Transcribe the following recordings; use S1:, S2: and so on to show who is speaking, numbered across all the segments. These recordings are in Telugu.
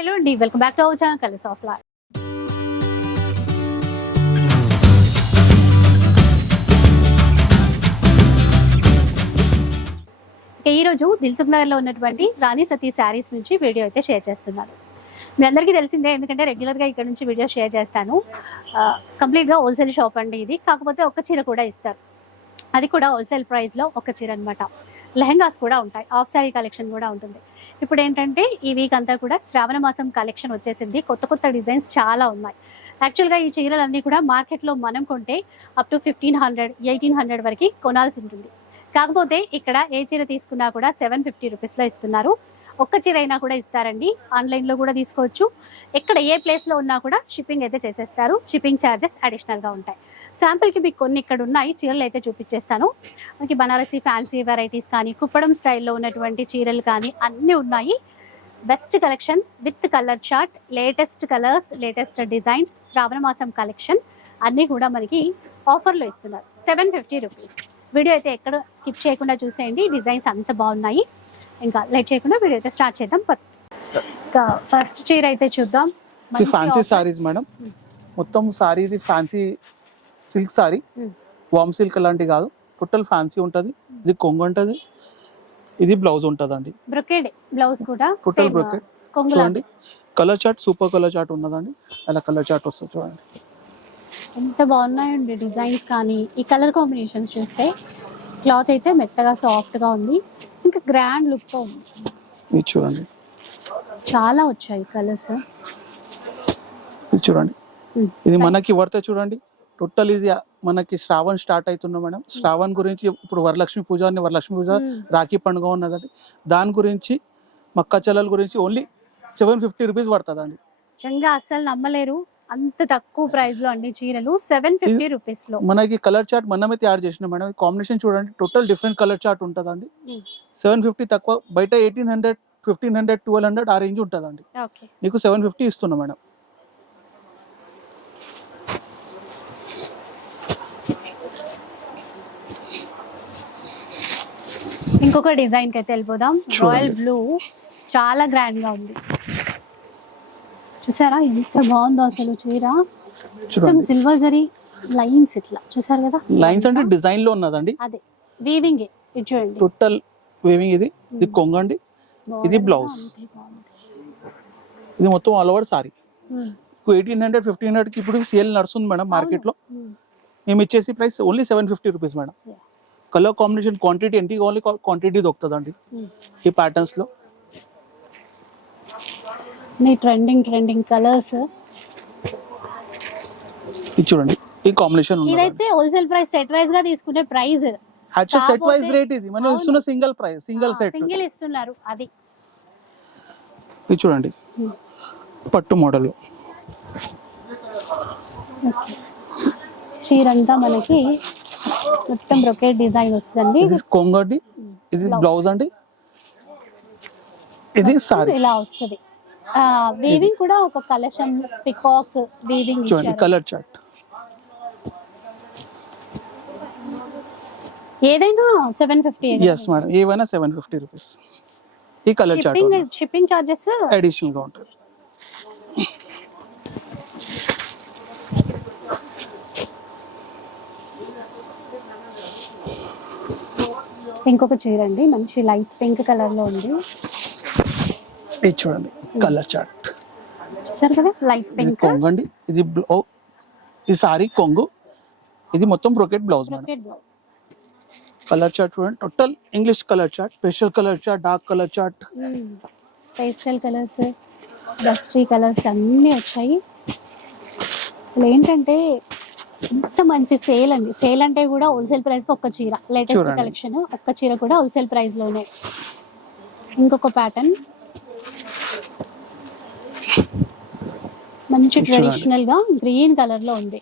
S1: హలో అండి. Welcome back to our channel కలిసి ఆఫ్ లైఫ్. ఈ ఈరోజు దిల్సుఖ్ నగర్లో ఉన్నటువంటి రాణి సతీ శారీస్ నుంచి వీడియో అయితే షేర్ చేస్తున్నాను. మీ అందరికీ తెలిసిందే ఎందుకంటే రెగ్యులర్గా ఇక్కడ నుంచి వీడియో షేర్ చేస్తాను. కంప్లీట్గా హోల్సేల్ షాప్ అండి ఇది. కాకపోతే ఒక చీర కూడా ఇస్తారు. అది కూడా హోల్సేల్ ప్రైస్లో ఒక చీర అనమాట లెహంగాస్ కూడా ఉంటాయి. ఆఫ్ శారీ కలెక్షన్ కూడా ఉంటుంది. ఇప్పుడు ఏంటంటే ఈ వీక్ అంతా కూడా శ్రావణ మాసం కలెక్షన్ వచ్చేసింది. కొత్త కొత్త డిజైన్స్ చాలా ఉన్నాయి. యాక్చువల్గా ఈ చీరలన్నీ కూడా మార్కెట్లో మనం కొంటే up to fifteen hundred eighteen hundred వరకు కొనాల్సి ఉంటుంది. కాకపోతే ఇక్కడ ఏ చీర తీసుకున్నా కూడా సెవెన్ ఫిఫ్టీ రూపీస్లో ఇస్తున్నారు. ఒక్క చీర అయినా కూడా ఇస్తారండి. ఆన్లైన్లో కూడా తీసుకోవచ్చు. ఎక్కడ ఏ ప్లేస్లో ఉన్నా కూడా షిప్పింగ్ అయితే చేసేస్తారు. షిప్పింగ్ ఛార్జెస్ అడిషనల్గా ఉంటాయి. శాంపిల్కి మీకు కొన్ని ఇక్కడ ఉన్నాయి. చీరలు అయితే చూపించేస్తాను. మనకి బనారసి ఫ్యాన్సీ వెరైటీస్ కానీ కుప్పడం స్టైల్లో ఉన్నటువంటి చీరలు కానీ అన్నీ ఉన్నాయి. Best collection with colour chart latest colours latest designs శ్రావణ మాసం కలెక్షన్ అన్నీ కూడా మనకి ఆఫర్లో ఇస్తున్నారు. సెవెన్ ఫిఫ్టీ రూపీస్ వీడియో అయితే ఎక్కడ స్కిప్ చేయకుండా చూసేయండి. డిజైన్స్ అంత బాగున్నాయి. ఇంకా లైట్ చేయకుండా వీడియో అయితే స్టార్ట్ చేద్దాం. ఇంకా ఫస్ట్ చీర అయితే చూద్దాం.
S2: ఇది ఫ్యాన్సీ. Sarees
S1: madam.
S2: మొత్తం సారీ ఇది ఫ్యాన్సీ సిల్క్ సారీ. వామ్ సిల్క్ అలాంటి కాదు. టోటల్ ఫ్యాన్సీ ఉంటది. ఇది కొంగు ఉంటది. ఇది బ్లౌజ్ ఉంటదండి.
S1: బ్రొకేడ్ బ్లౌజ్ కూడా
S2: brocade.
S1: కొంగులా
S2: చూడండి. Colour chart super colour chart ఉన్నదండి. అలా కలర్ చార్ట్ వస్తుంది చూడండి.
S1: ఎంత బాగున్నాయండి డిజైన్స్ కానీ. ఈ కలర్ కాంబినేషన్స్ చూస్తే క్లాత్ అయితే మెత్తగా సాఫ్ట్గా ఉంది. ఇంకా గ్రాండ్ లుక్
S2: ఇది చూడండి.
S1: చాలా వచ్చాయి కలర్స్
S2: ఇది చూడండి. ఇది మనకి వర్త చూడండి? టోటల్ ఇది మనకి శ్రావణ్ స్టార్ట్ అవుతున్నా మేడం? శ్రావణ్ గురించి ఇప్పుడు వరలక్ష్మి పూజ అని వరలక్ష్మి పూజ రాఖీ పండుగ ఉన్నదండి. దాని గురించి మక్క చెల్లెల గురించి ఓన్లీ సెవెన్ ఫిఫ్టీ రూపీస్ పడుతుందండి.
S1: నిజంగా అస్సలు నమ్మలేరు. అంత తక్కువ ప్రైస్లో అండి చీరలు. సెవెన్ ఫిఫ్టీ రూపీస్లో
S2: మనకి కలర్ చార్ట్ మనమే తయారు చేసినాం మేడం. కాంబినేషన్ చూడండి టోటల్ డిఫరెంట్ కలర్ చార్ట్ ఉంటుందండి.
S1: Hmm.
S2: సెవెన్ ఫిఫ్టీ తక్కువ బయట eighteen hundred fifteen hundred twelve hundred ఆ రేంజ్ ఉంటుందండి. నీకు సెవెన్ ఫిఫ్టీ ఇస్తున్నా మేడం.
S1: ఇంకొక డిజైన్కి అయితే వెళ్ళిపోదాం. రాయల్ బ్లూ చాలా గ్రాండ్గా ఉంది. చూసారా? ఎంత బాగుందో అసలు చీర. మొత్తం సిల్వర్ జరీ లైన్స్ ఇట్లా. చూసారు కదా?
S2: లైన్స్ అంటే డిజైన్లో ఉన్నదండి?
S1: అదే. వీవింగ్ ఇది చూడండి.
S2: టోటల్ వేవింగ్ ఇది. ఇది కొంగండి. ఇది
S1: Border
S2: blouse.
S1: అంతే బాగుంది.
S2: ఇది మొత్తం all over saree
S1: Hmm.
S2: Eighteen hundred fifteen hundred ఇప్పుడు సేల్ నడుస్తుంది మేడం మార్కెట్లో
S1: Hmm.
S2: మేము ఇచ్చేసి price only seven fifty rupees
S1: madam.
S2: Colour combination quantity ఎంత కావాలి క్వాంటిటీ దొరుకుతుందండి.
S1: Hmm.
S2: ఈ ప్యాటర్న్స్ లో
S1: నీ ట్రెండింగ్ ట్రెండింగ్ కలర్స్
S2: ఇది చూడండి. ఈ కాంబినేషన్ ఉంది
S1: ఇదైతే హోల్సేల్ ప్రైస్ సెట్ వైజ్గా తీసుకునే ప్రైస్
S2: యాక్చువల్ సెట్ వైజ్
S1: కాకపోతే-
S2: రేట్ ఇది. మనం. ఇస్తున్న single price single set
S1: single ఇస్తున్నారు అది.
S2: ఇది చూడండి. పట్టు మోడల్
S1: చీర అంతా మనకి మొత్తం బ్రొకేట్ డిజైన్ వస్తుందండి.
S2: ఇది కొంగు అండి ఇది. బ్లౌజ్ అండి. ఇది సారీ
S1: ఇలా వస్తుంది. వీవింగ్ కూడా ఒక కలశం పికాక్ వీవింగ్
S2: చూడండి కలర్ చార్ట్
S1: ఏదైనా సెవెన్ ఫిఫ్టీ
S2: ఎస్ మేడం ఏవైనా సెవెన్ ఫిఫ్టీ రూపీస్ ఈ colour
S1: chart shipping shipping
S2: charges అడిషనల్గా ఉంటుంది
S1: ఇంకొక చీర అండి మంచి లైట్ పింక్ కలర్లో ఉంది.
S2: ఇది చూడండి. Colour chart.
S1: చూసారు కదా?
S2: Light
S1: pink.
S2: కొంగు అండి. ఇది బ్లౌ ఇది సారీ కొంగు. ఇది మొత్తం బ్రోకెట్ బ్లౌజ్ కలర్ చార్ట్ చూడండి. Total English colour chart special colour chart dark colour chart.
S1: Pastel colours dusty colours అన్నీ వచ్చాయి. అసలు ఏంటంటే ఇంత మంచి సేల్ అండి. సేల్ అంటే కూడా హోల్సేల్ ప్రైస్కి ఒక్క చీర. లేటెస్ట్. కలెక్షన్ ఒక్క చీర కూడా హోల్సేల్ ప్రైస్లోనే ఇంకొక ప్యాటర్న్. మంచి. ట్రెడిషనల్గా గ్రీన్ కలర్లో ఉంది.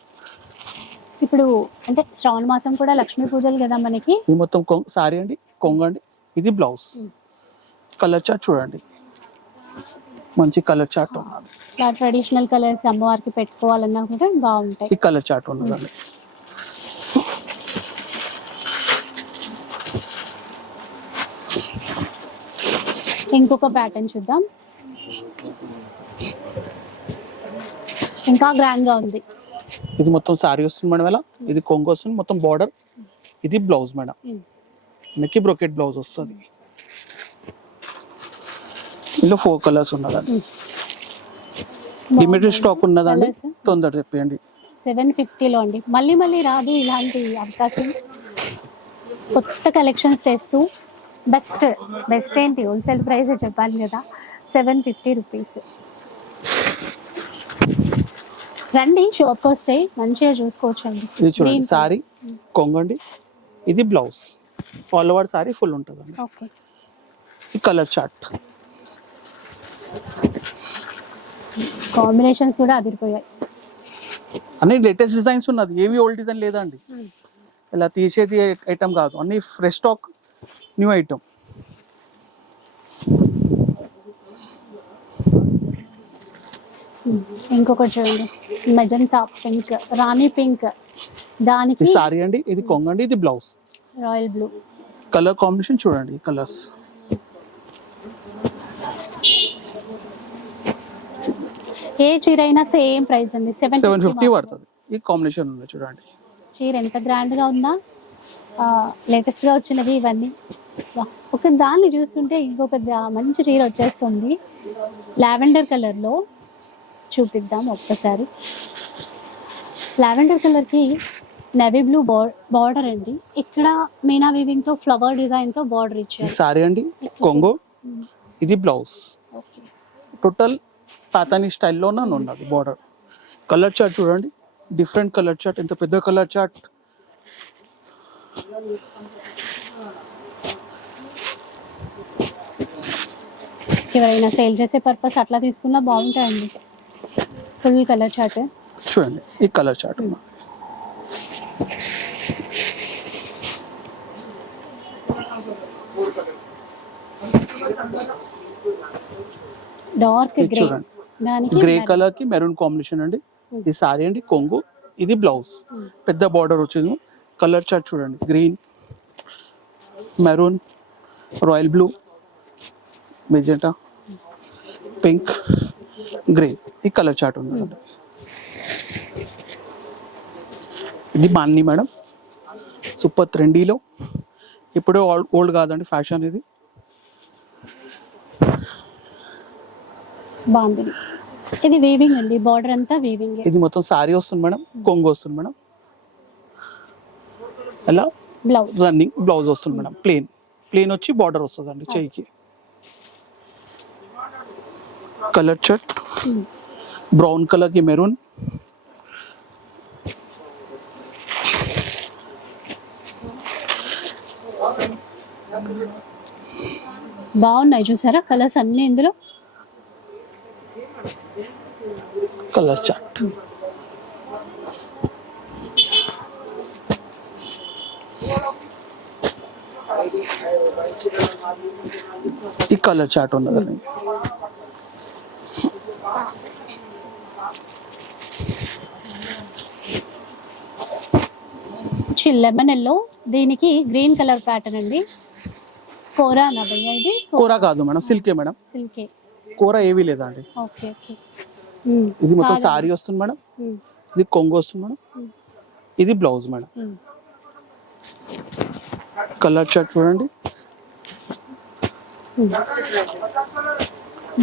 S1: ఇప్పుడు అంటే శ్రావణ మాసం కూడా లక్ష్మీ పూజలు కదా మనకి?
S2: ఇది మొత్తం కొంగు సారీ అండి కొంగు అండి. ఇది బ్లౌజ్ కలర్ చార్ట్ చూడండి. మంచి కలర్ చార్ట్ ఉన్నది.
S1: ట్రెడిషనల్ కలర్స్ అమ్మవారికి పెట్టుకోవాలన్నా కూడా బాగుంటాయి.
S2: ఈ కలర్ చార్ట్ ఉన్నదండి.
S1: ఇంకొక ప్యాటర్న్ చూద్దాం. ఇంకా గ్రాండ్గా ఉంది.
S2: ఇది మొత్తం సారీ వస్తుంది మేడం ఇలా ఇది కొంగు వస్తుంది మొత్తం బార్డర్ ఇది బ్లౌజ్ మేడం. మనకి బ్రోకెట్ బ్లౌజ్ వస్తుంది. ఇందులో ఫోర్ కలర్స్ ఉన్నదండి. లిమిటెడ్ స్టాక్ ఉన్నదండి? తొందర చెప్పండి
S1: సెవెన్ ఫిఫ్టీలో అండి. మళ్ళీ మళ్ళీ రాదు ఇలాంటి అవకాశం. కొత్త కలెక్షన్స్ తెస్తూ బెస్ట్ బెస్ట్ ఏంటి? హోల్సేల్ ప్రైస్ చెప్పాను కదా. సెవెన్ ఫిఫ్టీ రూపీస్ రండి షాప్కి వస్తే మంచిగా చూసుకోవచ్చు అండి
S2: ఇది చూడండి సారీ కొంగండి. ఇది blouse all over saree full ఉంటుందండి.
S1: ఓకే
S2: ఈ కలర్ చార్ట్
S1: కాంబినేషన్స్ కూడా అదిరిపోయాయి.
S2: అన్ని లేటెస్ట్ డిజైన్స్ ఉన్నది. ఏవి ఓల్డ్ డిజైన్ లేదండి. ఇలా తీసేది ఐటమ్ కాదు. అన్ని ఫ్రెష్ స్టాక్ న్యూ ఐటమ్
S1: ఇంకొకటి చూడండి. మెజంతా పింక్ రాణి పింక్. దానికి
S2: సారీ అండి ఇది కొంగండి ఇది blouse.
S1: Royal blue.
S2: Colour combination చూడండి కలర్స్.
S1: ఏ చీర అయినా సేమ్ ప్రైస్ అండి సెవెన్
S2: సెవెన్ ఫిఫ్టీ పడుతుంది. ఈ కాంబినేషన్ ఉంది చూడండి.
S1: చీర ఎంత grand గా ఉందా? లేటెస్ట్గా వచ్చినవి ఇవన్నీ. ఒక దాన్ని చూస్తుంటే ఇంకొక మంచి చీర వచ్చేస్తుంది. లావెండర్ కలర్లో చూపిద్దాం ఒక్కసారి. లావెండర్ కలర్కి నెవీ బ్లూ బార్డర్ అండి. ఇక్కడ మీనా వీవింగ్తో ఫ్లవర్ డిజైన్తో బార్డర్ ఇచ్చారు.
S2: సారీ అండి. కొంగు. ఇది బ్లౌజ్ టోటల్ పాతాని స్టైల్లోనే ఉన్నది బార్డర్ కలర్ చార్ట్ చూడండి. డిఫరెంట్ కలర్ చార్ట్ ఎంత పెద్ద కలర్ చార్ట్
S1: ఎవరైనా సేల్ చేసే పర్పస్ అట్లా తీసుకున్నా బాగుంటాయండి. ఫుల్ కలర్ చార్ట్
S2: చూడండి ఈ కలర్ చార్ట్
S1: డార్క్ గ్రే. దానికి
S2: గ్రే కలర్కి మెరూన్ కాంబినేషన్ అండి ఈ సారీ అండి కొంగు ఇది బ్లౌజ్ పెద్ద బార్డర్ వచ్చింది కలర్ చార్ట్ చూడండి green maroon royal blue magenta pink grey ఈ కలర్ చార్ట్ ఉంది ఇది బాన్ని మేడం. సూపర్ ట్రెండీలో ఇప్పుడు ఓల్డ్ కాదండి ఫ్యాషన్ ఇది.
S1: బాగుంది. ఇది వీవింగ్ అండి బార్డర్ అంతా వీవింగ్
S2: ఇది మొత్తం సారీ వస్తుంది మేడం కొంగు వస్తుంది మేడం. అలా
S1: బ్లౌజ్
S2: రన్నింగ్ బ్లౌజ్ వస్తుంది మేడం ప్లేన్ ప్లేన్ వచ్చి బార్డర్ వస్తుంది అండి చెయ్యికి. కలర్ షర్ట్ బ్రౌన్ కలర్కి మెరూన్.
S1: బాగున్నాయి చూసారా కలర్స్ అన్ని ఇందులో?
S2: Colour chart. ఈ కలర్ చార్ట్ ఉన్నదండి
S1: లెమన్ ఎల్లో దీనికి గ్రీన్ కలర్ ప్యాటర్న్ అండి. కోరా ఇది.
S2: కూర కాదు మేడం సిల్కే మేడం.
S1: సిల్కే.
S2: కూర ఏవీ లేదా అండి?
S1: Okay okay.
S2: ఇది మొత్తం సారీ వస్తుంది మేడం. ఇది కొంగు వస్తుంది మేడం. ఇది బ్లౌజ్ మేడం. కలర్ చార్ట్ చూడండి.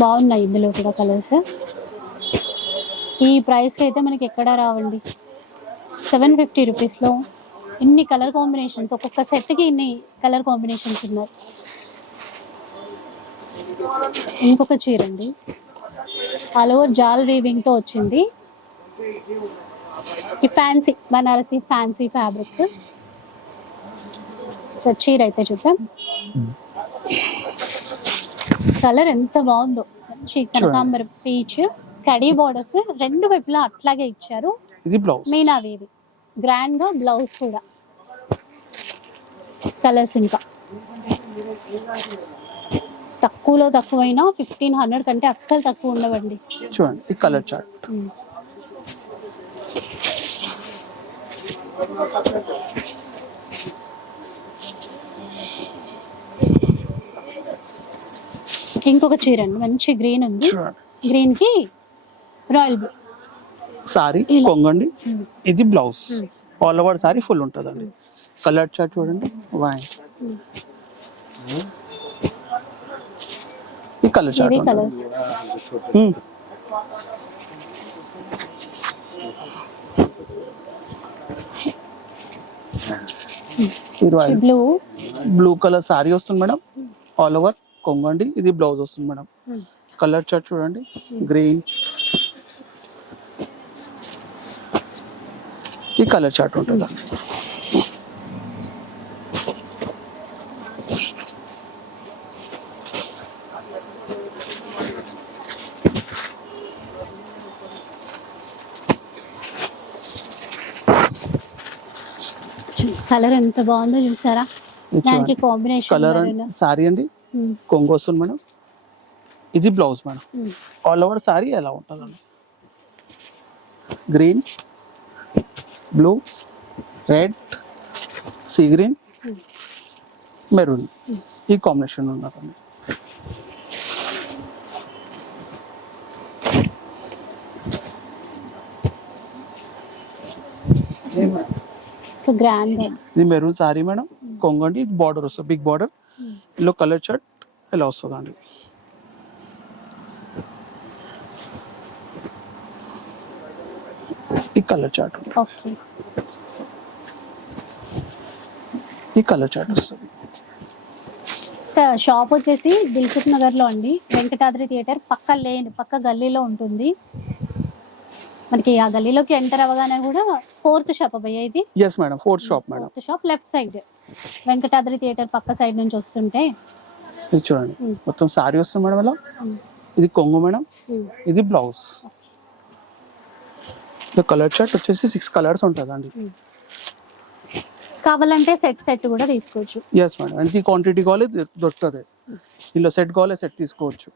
S1: బాగున్నాయి ఇందులో కూడా కలర్స్. ఈ ప్రైస్కి అయితే మనకి ఎక్కడా రావండి. సెవెన్ ఫిఫ్టీ రూపీస్లో ఇన్ని కలర్ కాంబినేషన్స్ ఒక్కొక్క సెట్కి ఇన్ని కలర్ కాంబినేషన్స్ ఉన్నాయి ఇంకొక చీర అండి ఆల్ ఓవర్ జాల్ వీవింగ్తో వచ్చింది. ఈ fancy Banarasi fancy fabric so చీర అయితే చూద్దాం. కలర్ ఎంత బాగుందో. మంచి కనకాంబర పీచ్ కడీ బోర్డర్స్ రెండు వైపులా అట్లాగే ఇచ్చారు.
S2: ఇది బ్లౌజ్
S1: మీనా వేవి గ్రాండ్గా బ్లౌజ్ కూడా. కలర్స్ ఇంకా. తక్కువలో తక్కువైనా ఫిఫ్టీన్ హండ్రెడ్ కంటే అస్సలు తక్కువ ఉండవండి.
S2: చూడండి ఈ కలర్ చార్ట్.
S1: ఇంకొక చీర అండి మంచి గ్రీన్ ఉంది.
S2: చూడండి.
S1: గ్రీన్కి రాయల్ బ్లూ.
S2: సారీ. కొంగండి. ఇది blouse. All over saree full ఉంటుందండి. కలర్ చార్ట్ చూడండి. వైన్ ఈ
S1: colour chart blue.
S2: Blue colour saree వస్తుంది మేడం. ఆల్ ఓవర్ కొంగండి. ఇది బ్లౌజ్ వస్తుంది మేడం. కలర్ చార్ట్ చూడండి. గ్రీన్ ఈ కలర్ చార్ట్ ఉంటుంది?
S1: కలర్ ఎంత బాగుందో చూసారా? దానికి కాంబినేషన్
S2: కలర్ సారీ అండి కొంగు వస్తుంది మేడం. ఇది blouse madam. All over saree ఎలా ఉంటుందండి? Green blue red sea green maroon. ఈ కాంబినేషన్ ఉన్నదండి
S1: గ్రాండ్
S2: ఇది మెరూన్ సారీ మేడం. కొంగండి బార్డర్ వస్తుంది. Big border. ఇందులో కలర్ చార్ట్ ఇలా వస్తుందండి? ఈ కలర్ చార్ట్
S1: ఓకే.
S2: ఈ కలర్ చార్ట్ వస్తుంది.
S1: షాప్ వచ్చేసి దిల్సుఖ్ నగర్లో అండి. వెంకటాద్రి థియేటర్ పక్క లేన్ పక్క గల్లీలో ఉంటుంది. మనకి ఆ గల్లీలోకి ఎంటర్ అవ్వగానే కూడా ఫోర్త్ షాప్ అబ్బాయి ఇది?
S2: Yes madam fourth shop madam
S1: fourth shop left side. Venkatadri theatre పక్క సైడ్ నుంచి వస్తుంటే.
S2: ఇది చూడండి. మొత్తం సారీ వస్తుంది మేడం ఇలా. ఇది కొంగు మేడం. ఇది బ్లౌజ్. కలర్ చార్ట్ వచ్చేసి సిక్స్ కలర్స్ ఉంటుందండి.
S1: కావాలంటే సెట్ సెట్ కూడా తీసుకోవచ్చు.
S2: ఎస్ మేడం ఎంత క్వాంటిటీ కావాలి దొరుకుతుంది. ఇందులో సెట్ కావాలి సెట్ తీసుకోవచ్చు.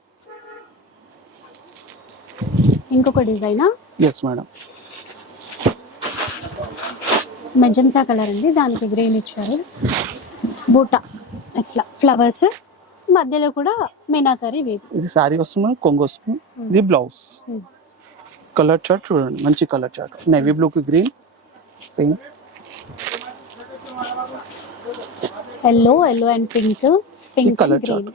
S1: ఇంకొక design?
S2: Yes madam
S1: magenta colour అండి. దానికి గ్రీన్ ఇచ్చారు. బూట ఇట్లా ఫ్లవర్స్. మధ్యలో కూడా మీనాకరి
S2: ఇది సారీ వస్తుంది కొంగు వస్తుంది. ఇది బ్లౌజ్.
S1: Mm.
S2: కలర్ చార్ట్ చూడండి మంచి కలర్ చార్ట్. నేవీ బ్లూకి green
S1: pink yellow yellow and pink
S2: pink
S1: and green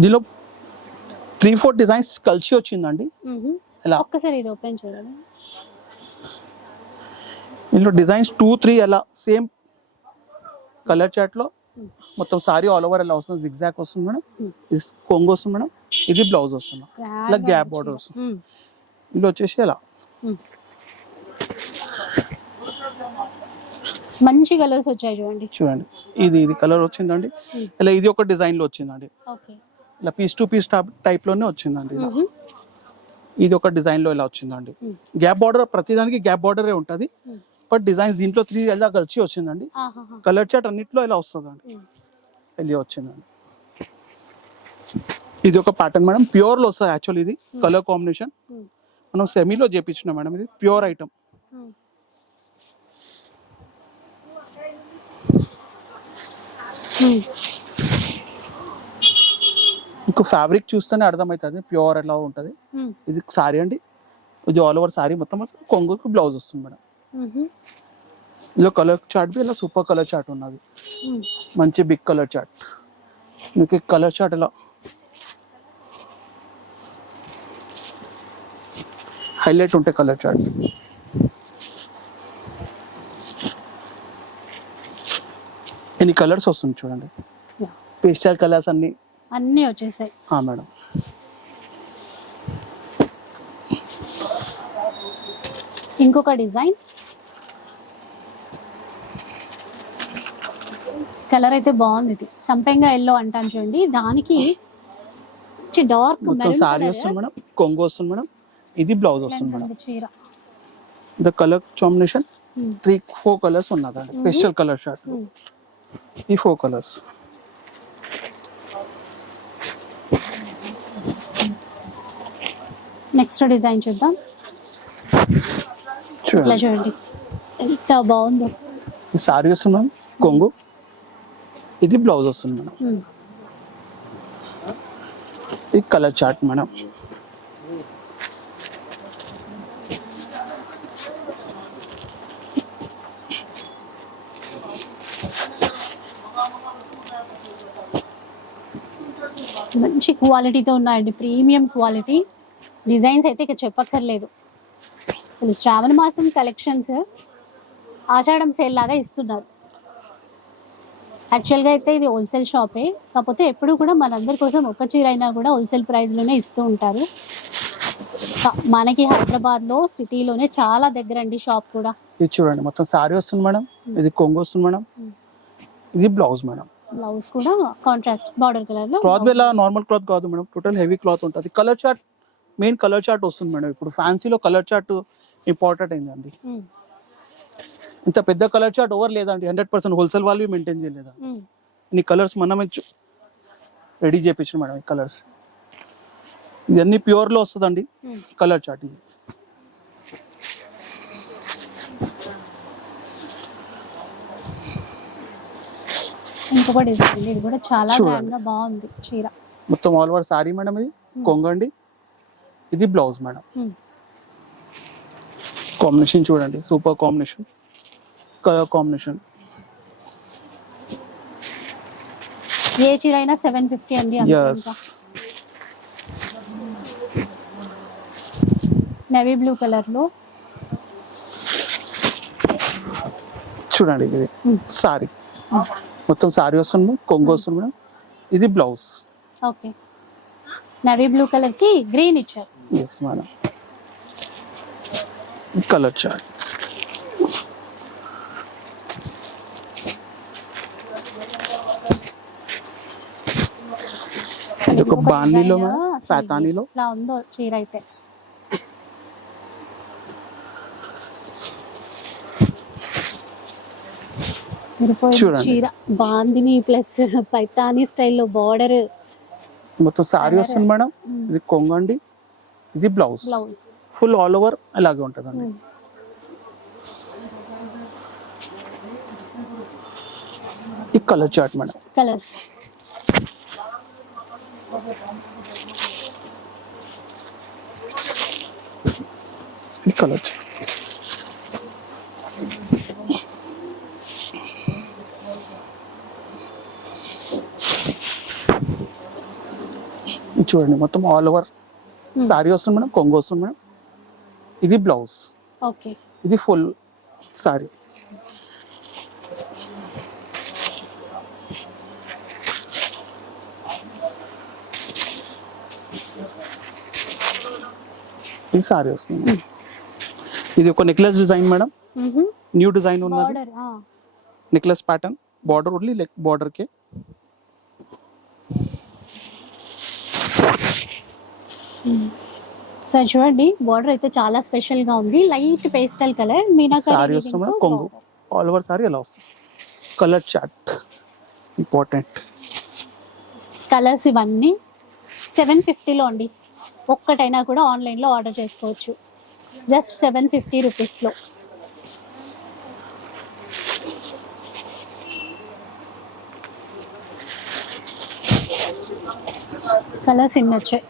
S2: దీనిలో త్రీ ఫోర్ డిజైన్స్ కలిసి వచ్చిందండి. ఎలా?
S1: ఒక్కసారి ఇది ఓపెన్ చూడండి
S2: ఇందులో డిజైన్స్ టూ త్రీ ఎలా సేమ్ కలర్ చార్ట్లో మొత్తం సారీ ఆల్ ఓవర్ ఎలా వస్తుంది? జిగ్జాక్ వస్తుంది మేడం.
S1: Hmm.
S2: ఇది కొంగు వస్తుంది మేడం. ఇది బ్లౌజ్ వస్తుంది. ఇలా గ్యాప్ బార్డర్ వస్తుంది. ఇందులో వచ్చేసి ఎలా?
S1: మంచి కలర్స్ వచ్చాయి చూడండి.
S2: చూడండి. ఇది ఇది కలర్ వచ్చిందండి.
S1: Hmm.
S2: ఇలా ఇది ఒక డిజైన్లో వచ్చిందండి. ఇలా పీస్ టు పీస్ టైప్లోనే వచ్చిందండి ఇలా. ఇది ఒక డిజైన్లో ఇలా వచ్చిందండి.
S1: Hmm.
S2: గ్యాప్ బార్డర్ ప్రతిదానికి గ్యాప్ బార్డరే ఉంటుంది.
S1: Hmm.
S2: బట్ డిజైన్స్ దీంట్లో త్రీ ఎలా కలిసి వచ్చిందండి. కలర్ చార్ట్ అన్నిట్లో ఇలా వస్తుందండి. ఇది వచ్చిందండి. ఇది ఒక ప్యాటర్న్ మేడం. ప్యూర్లో వస్తుంది యాక్చువల్ ఇది. కలర్ కాంబినేషన్ మనం సెమీలో చేపించిన మేడం ఇది. ప్యూర్ ఐటమ్ మీకు ఫ్యాబ్రిక్ చూస్తేనే అర్థమవుతుంది. ప్యూర్ ఎలా ఉంటుంది. ఇది సారీ అండి. ఇది ఆల్ ఓవర్ సారీ మొత్తం. కొంగుకు బ్లౌజ్ వస్తుంది మేడం. ఇందులో కలర్ చార్ట్ బి ఇలా సూపర్ కలర్ చార్ట్ ఉన్నది. మంచి బిగ్ కలర్ చార్ట్. మీకు కలర్ చార్ట్ ఎలా? హైలైట్ ఉంటాయి కలర్ చార్ట్. ఎన్ని కలర్స్ వస్తుంది చూడండి. పేస్టల్ కలర్స్ అన్ని.
S1: అన్నీ వచ్చేసాయి.
S2: ఆ మేడం.
S1: ఇంకొక డిజైన్. కలర్ అయితే బాగుంది ఇది. సంపెంగా ఎల్లో అంటాను చూడండి. దానికి డార్క్
S2: సారీ వస్తుంది మేడం. కొంగు వస్తుంది మేడం. ఇది బ్లౌజ్ వస్తుంది మేడం.
S1: చీర.
S2: The colour
S1: combination.
S2: Three four colours ఉన్నదండి స్పెషల్ కలర్ షర్ట్. ఈ ఫోర్ కలర్స్
S1: నెక్స్ట్ డిజైన్ చూద్దాం. ఇట్లా
S2: చూడండి.
S1: ఎంత బాగుందో.
S2: సారీ వస్తుంది మేడం. కొంగు. ఇది బ్లౌజ్ వస్తుంది మేడం. ఇది కలర్ చార్ట్ మేడం.
S1: మంచి క్వాలిటీతో ఉన్నాయండి. Premium quality. డిజైన్స్ అయితే ఇక చెప్పక్కర్లేదు. శ్రావణ మాసం కలెక్షన్స్ ఆషాఢం సేల్ లాగా ఇస్తున్నారు. యాక్చువల్గా అయితే ఇది హోల్సేల్ షాపే కాకపోతే ఎప్పుడు కూడా మనందరి కోసం ఒక్క చీర అయినా కూడా హోల్సేల్ ప్రైస్లోనే ఇస్తూ ఉంటారు. మనకి హైదరాబాద్లో సిటీలోనే చాలా దగ్గర అండి షాప్ కూడా.
S2: ఇది చూడండి మొత్తం సారీ వస్తుంది మేడం ఇది కొంగు వస్తుంది మేడం ఇది బ్లౌజ్ మేడం.
S1: బ్లౌజ్ కూడా కాంట్రాస్ట్ బార్డర్ కలర్లో
S2: క్లాత్ ఇలా నార్మల్ క్లాత్ కాదు మేడం టోటల్ హెవీ క్లాత్ ఉంటుంది. Colour chart main colour chart వస్తుంది మేడం. ఇప్పుడు ఫ్యాన్సీలో కలర్ చార్ట్ ఇంపార్టెంట్ అయిందండి. ఇంత పెద్ద కలర్ చార్ట్ ఓవర్ లేదండి. హండ్రెడ్ పర్సెంట్ హోల్సేల్ వాళ్ళు మెయింటైన్ చేయలేదా? ఇన్ని కలర్స్ మనమే రెడీ చేయించాం మేడం ఈ కలర్స్ ఇవన్నీ ప్యూర్లో వస్తుందండి కలర్ చార్ట్ ఇది.
S1: ఇంకొక డిజైన్ ఇది కూడా చాలా
S2: చూడండి.
S1: గ్రాండ్గా బాగుంది చీర.
S2: మొత్తం ఆల్ ఓవర్ సారీ మేడం ఇది. కొంగండి. ఇది బ్లౌజ్ మేడం. కాంబినేషన్ చూడండి. సూపర్ కాంబినేషన్ కలర్ కాంబినేషన్
S1: ఏ చీర అయినా సెవెన్ ఫిఫ్టీ అండి. నేవీ బ్లూ కలర్లో
S2: చూడండి ఇది.
S1: Hmm.
S2: సారీ మొత్తం సారీ వస్తుంది కొంగు వస్తుంది మేడం. ఇది బ్లౌజ్
S1: ఓకే నేవీ బ్లూ కలర్కి గ్రీన్ ఇచ్చారు.
S2: ఎస్ మేడం కలర్ చార్ట్ ఒక
S1: అసలు
S2: పాతానీలో
S1: ఇట్లా ఉందో చీర అయితే. చీర బాందిని ప్లస్ పైతానీ స్టైల్లో బార్డర్.
S2: మొత్తం సారీ వస్తుంది మేడం. ఇది కొంగండి. ఇది బ్లౌజ్. ఫుల్ ఆల్ ఓవర్ అలాగే ఉంటుందండి. ఈ
S1: colour
S2: chart madam. Colours colour చూడండి మొత్తం ఆల్ ఓవర్ సారీ వస్తుంది మేడం కొంగు వస్తుంది మేడం. ఇది బ్లౌజ్
S1: ఓకే
S2: ఇది ఫుల్ సారీ ఇది సారీ వస్తుంది. ఇది ఒక necklace design madam. New design ఉన్నది. Necklace pattern. బార్డర్ ఓన్లీ లెక్ బార్డర్ కే.
S1: సో చూడండి బార్డర్ అయితే చాలా స్పెషల్గా ఉంది. Light pastel colour
S2: sari
S1: meenakari
S2: వస్తుంది కొంగు. ఆల్ ఓవర్ సారీ ఎలా వస్తుంది? కలర్ చార్ట్ ఇంపార్టెంట్
S1: కలర్స్ ఇవన్నీ సెవెన్ ఫిఫ్టీలో అండి. ఒక్కటైనా కూడా ఆన్లైన్లో ఆర్డర్ చేసుకోవచ్చు. జస్ట్ సెవెన్ ఫిఫ్టీ రూపీస్లో. కలర్స్ ఎన్ని వచ్చాయి?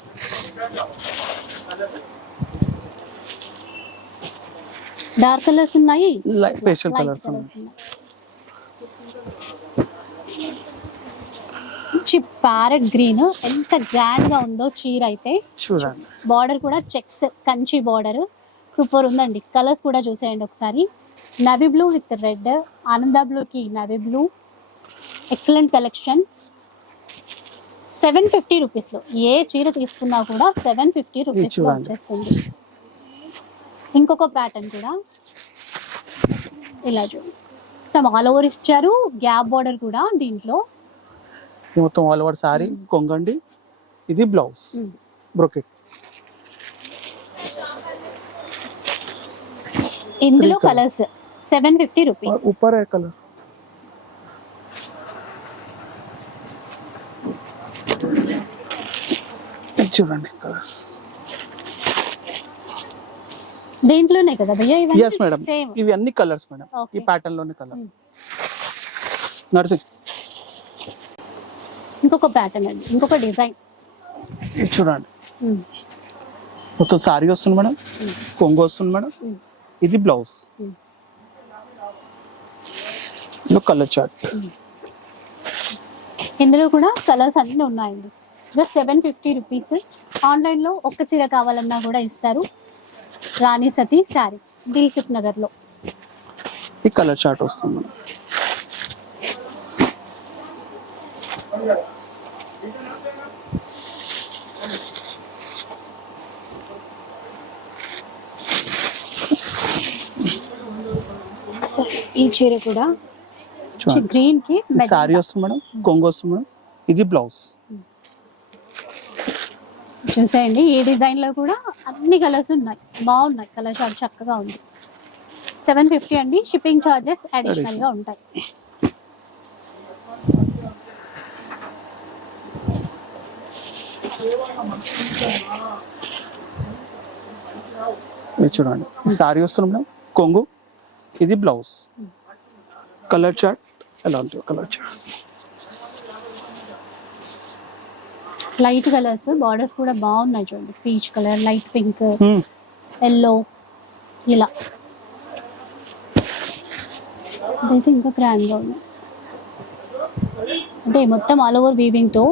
S1: డార్క్ కలర్స్ ఉన్నాయి?
S2: లైట్ పేస్టల్ కలర్స్
S1: ఉన్నాయి. మంచి ప్యారెట్ గ్రీన్. ఎంత గ్రాండ్గా ఉందో చీర అయితే
S2: చూడండి.
S1: బార్డర్ కూడా చెక్స్ కంచి బార్డర్ సూపర్ ఉందండి. కలర్స్ కూడా చూసేయండి ఒకసారి. నవీ బ్లూ విత్ రెడ్ ఆనంద బ్లూకి navy blue excellent collection seven fifty రూపీస్లో ఏ చీర తీసుకున్నా కూడా సెవెన్ ఫిఫ్టీ రూపీస్లో
S2: చూడండి.
S1: వచ్చేస్తుంది. ఇంకొక ప్యాటర్న్ కూడా. ఇలా చూడండి. మొత్తం ఆల్ ఓవర్ ఇచ్చారు. గ్యాప్ బార్డర్ కూడా దీంట్లో.
S2: మొత్తం ఆల్ ఓవర్ సారీ కొంగండి ఇది బ్లౌజ్
S1: Mm.
S2: బ్రొకెట్
S1: ఇందులో
S2: Three
S1: colours seven fifty rupees
S2: ऊपर है कलर చూడండి కలర్స్
S1: దీంట్లోనే కదా భయ్యా
S2: ఎస్ మేడం
S1: సేమ్
S2: ఇవి అన్ని కలర్స్ మేడం
S1: Okay.
S2: ఈ ప్యాటర్న్ లోని కలర్
S1: Mm.
S2: నర్సింగ్
S1: ఇంకొక ప్యాటర్న్ అండి. ఇంకొక డిజైన్
S2: చూడండి. మొత్తం సారీ వస్తుంది మేడం. కొంగు వస్తుంది మేడం. ఇది బ్లౌజ్ కలర్ చార్ట్
S1: ఇందులో కూడా కలర్స్ అన్నీ ఉన్నాయండి. జస్ట్ సెవెన్ ఫిఫ్టీ రూపీస్ ఆన్లైన్లో ఒక్క చీర కావాలన్నా కూడా ఇస్తారు. రాణి సతీ శారీస్ దిల్సుఖ్ నగర్లో.
S2: ఈ కలర్ చార్ట్ వస్తుంది
S1: ఈ చీర కూడా గ్రీన్కి
S2: సారీ వస్తుంది మేడం కొంగు వస్తుంది మేడం. ఇది బ్లౌజ్
S1: చూసేయండి ఈ డిజైన్లో కూడా అన్ని కలర్స్ ఉన్నాయి. బాగున్నాయి కలర్ చాలా చక్కగా ఉంది. సెవెన్ ఫిఫ్టీ అండి షిప్పింగ్ చార్జెస్ అడిషనల్గా ఉంటాయి.
S2: చూడండి సారీ వస్తుంది మేడం కొంగు. ఇది బ్లౌజ్. కలర్ చార్ట్ ఎలా ఉంటుంది colour chart?
S1: Light colours borders కూడా బాగున్నాయి చూడండి. Peach colour light
S2: pink.
S1: Yellow ఇలా. ఇదైతే ఇంకా grand గా ఉంది. అంటే మొత్తం ఆల్ ఓవర్ వీవింగ్తో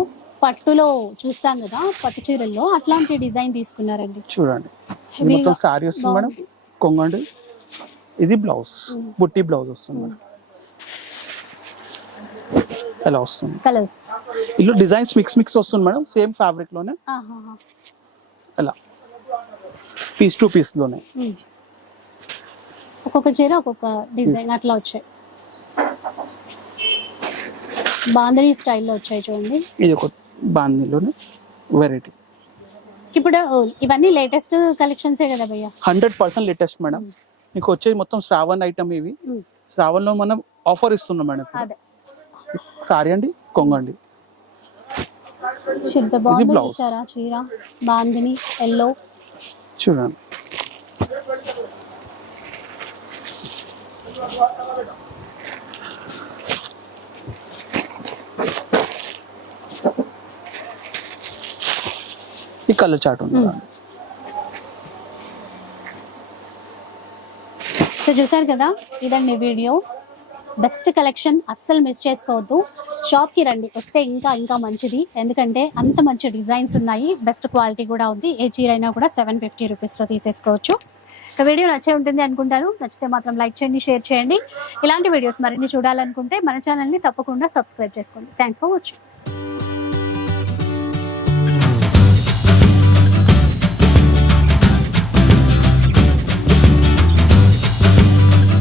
S1: పట్టులో చూస్తాం కదా పట్టు చీరల్లో అట్లాంటి డిజైన్ తీసుకున్నారండి.
S2: చూడండి. సారీ వస్తుంది మేడం. కొంగండి. ఇది బ్లౌజ్ బుట్టి బ్లౌజ్ వస్తుంది. మేడం ఎలా వస్తుంది?
S1: కలర్స్
S2: ఇల్లు డిజైన్స్ మిక్స్ మిక్స్ వస్తుంది మేడం సేమ్ ఫ్యాబ్రిక్లోనే? ఎలా? పీస్ టు పీస్లోనే?
S1: ఒక్కొక్క చీర ఒక్కొక్క డిజైన్. అట్లా వచ్చాయి. బాంధనీ స్టైల్లో వచ్చాయి చూడండి.
S2: ఇది ఒక బాందీలోనే వెరైటీ
S1: ఇప్పుడు ఇవన్నీ లేటెస్ట్ కలెక్షన్సే కదా భయ్య?
S2: Hundred percent latest madam. మీకు వచ్చేది మొత్తం శ్రావణ్ ఐటమ్ ఇవి. శ్రావణ్లో మనం ఆఫర్ ఇస్తున్నాం మేడం సారీ అండి కొంగండి.
S1: చీర బాందిని ఎల్లో
S2: చూడండి. ఈ కలర్ చాట్ ఉంది
S1: సో చూసారు కదా ఇదండి వీడియో. బెస్ట్ కలెక్షన్ అస్సలు మిస్ చేసుకోవద్దు. షాప్కి రండి వస్తే ఇంకా ఇంకా మంచిది. ఎందుకంటే అంత మంచి డిజైన్స్ ఉన్నాయి. బెస్ట్ క్వాలిటీ కూడా ఉంది. ఏ చీర అయినా కూడా సెవెన్ ఫిఫ్టీ రూపీస్లో తీసేసుకోవచ్చు. ఒక వీడియో నచ్చే ఉంటుంది అనుకుంటారు. నచ్చితే మాత్రం లైక్ చేయండి షేర్ చేయండి. ఇలాంటి వీడియోస్ మరిన్ని చూడాలనుకుంటే మన ఛానల్ని తప్పకుండా సబ్స్క్రైబ్ చేసుకోండి. Thanks for watching